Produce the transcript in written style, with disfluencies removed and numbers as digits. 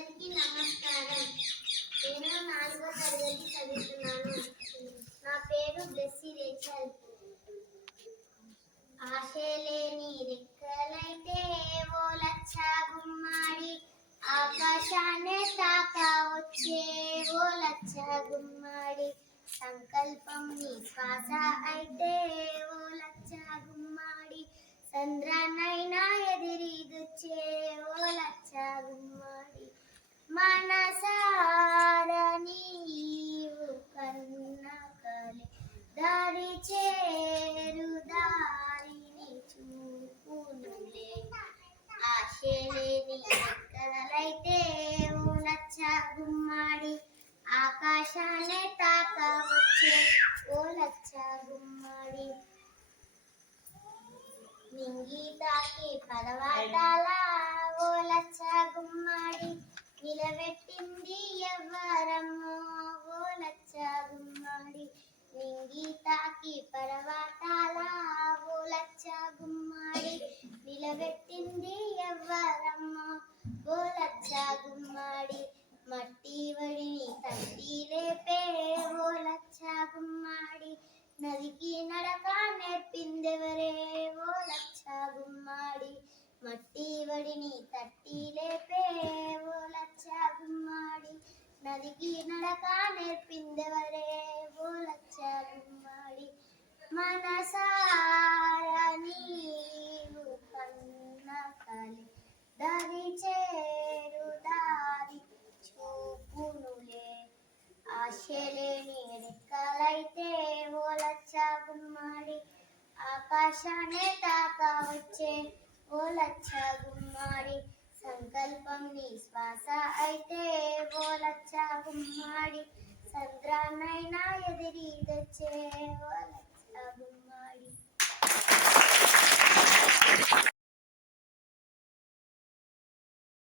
అందరికీ నమస్కారం. నేను 4వ తరగతి చదువుతున్నాను. నా పేరు బ్లెస్సీ రేచల్. ఆశలేని రెక్కలైతే ఓ లచ్చ గుమ్మాడి, ఆకాశాన్ని తాకవచ్చే ఓ లచ్చ గుమ్మాడి. సంకల్పం నీ శ్వాస అయితే ఓ లచ్చ గుమ్మాడి, చంద్రాన్నైనా ఎదిరిదొచ్చే ఓ లచ్చ గుమ్మాడి. మనసార నీవు కన్న కలే దారి చేరు దారిని చూపునులే. ఆశలేని రెక్కలైతే ఓ లచ్చ గుమ్మాడి, ఆకాశాన్ని తాకవచ్చే ఓ లచ్చ గుమ్మాడి. నింగి తాకి పదవాటాల ఓ లచ్చ గుమ్మాడి, నిలబెట్టింది ఎవ్వరమ్మో ఓ లచ్చ గుమ్మాడి. నింగి తాకి పరవాటాల ఓ లచ్చ గుమ్మాడి, నిలబెట్టింది ఎవ్వరమ్మో ఓ లచ్చ గుమ్మాడి. మట్టి వడిని తట్టి లేపే ఓ లచ్చ గుమ్మాడి, నదికి నడక నేర్పిందెవరే ఓ లచ్చ గుమ్మాడి. మట్టి వడిని తట్టి లేపే ఓ లచ్చ గుమ్మాడి, నదికి నడక నేర్పిందెవరే ఓ లచ్చ గుమ్మాడి. మనసార నీవు కన్న కలే దారి చేరు దారి చూపునులే. ఆశలేని రెక్కలైతే ఓ లచ్చ గుమ్మాడి, ఆకాశాన్ని తాకవచ్చే ఓ లచ్చ గుమ్మాడి. సంకల్పం నీ శ్వాస అయితే ఓ లచ్చ గుమ్మాడి, చంద్రాన్నైనా ఎదిరిదొచ్చే ఓ లచ్చ గుమ్మాడి.